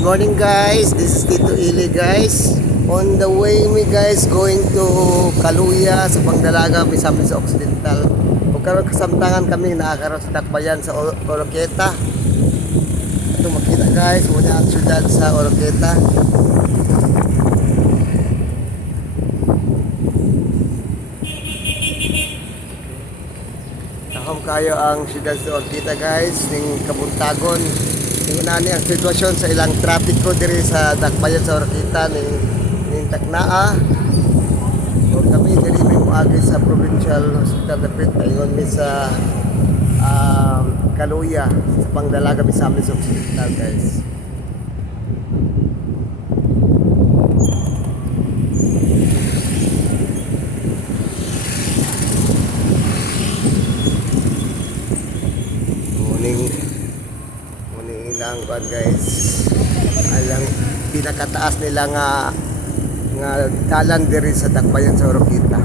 Good morning guys, this is Tito Ili guys. On the way me guys going to Kaluya sa Pangdalaga, Misamis Occidental. Kung karon kasamtangan kami nakakaroon sa Dakbayan sa Oroqueta. Ito makita guys, muna ang syudad sa Oroqueta. Tahom kayo ang syudad sa Oroqueta guys, ning Kabuntagon. Tingnan ni ang sitwasyon sa ilang trapiko diri sa Dakbayan sa Oroqueta ning Tacna. So kami diri may moagi sa Provincial Hospital dapat ayon mi sa Kaluya sa Pangdalaga, Misamis Occidental guys. Muning ilang kuan guys. Alang pinakataas nila nga dalan diri sa Dakbayan sa Oroqueta.